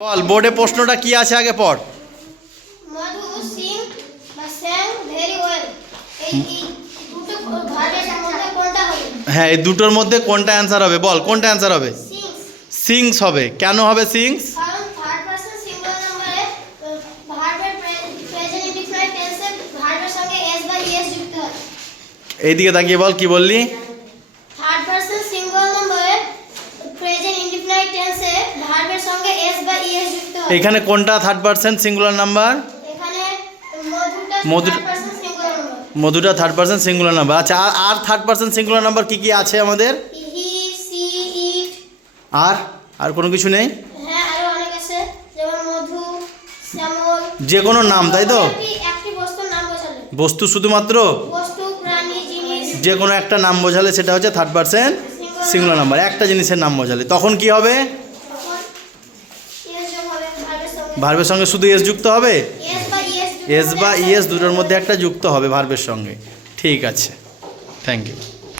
বল বোর্ডে প্রশ্নটা কি আছে আগে পড়। মধু সিং বা স্যাং ভেরি ওয়েল এই দুটো ভার্বের মধ্যে কোনটা হবে? হ্যাঁ, এই দুটোর মধ্যে কোনটা অ্যান্সার হবে? বল কোনটা অ্যান্সার হবে? সিংস। সিংস হবে। কেন হবে সিংস? কারণ থার্ড পারসন সিঙ্গুলার নম্বরে ভার্বের প্রেজেন্ট ইনডিফিনাইট টেন্সে ভার্বের সঙ্গে এস বা ইএস যুক্ত হয়। এইদিকে তাকিয়ে বল কি বললি? থার্ড পারসন সিঙ্গুলার নম্বরে প্রেজেন্ট ইনডিফিনাইট টেন্সে ভার্বের সঙ্গে এস বা ইএস যুক্ত হয়। এখানে কোনটা থার্ড পারসন সিঙ্গুলার নাম্বার? এখানে মধুটা মধু- থার্ড পারসন সিঙ্গুলার নম্বর। মধুটা থার্ড পারসন সিঙ্গুলার নাম্বার। আচ্ছা, আর থার্ড পারসন সিঙ্গুলার নাম্বার কি কি আছে আমাদের? হি সি ইট। আর কোনো কিছু নেই? হ্যাঁ, আরো অনেক আছে, যেমন মধু, শ্যামল। যে কোনো নাম, তাই তো? একটি বস্তুর নাম বোঝালে। বস্তু শুধুমাত্র? বস্তু, প্রাণী, জিনিস। যে কোনো একটা নাম বোঝালে সেটা হচ্ছে থার্ড পারসন সিঙ্গুলার নাম্বার। একটা জিনিসের নাম বোঝালে তখন কি হবে? তখন এস যোগ হবে ভার্বের সঙ্গে। ভার্বের সঙ্গে শুধু এস যুক্ত হবে? এস বা ইএস এস বা ইএস দুটোর মধ্যে একটা যুক্ত হবে ভার্বের সঙ্গে। ঠিক আছে, থ্যাংক ইউ।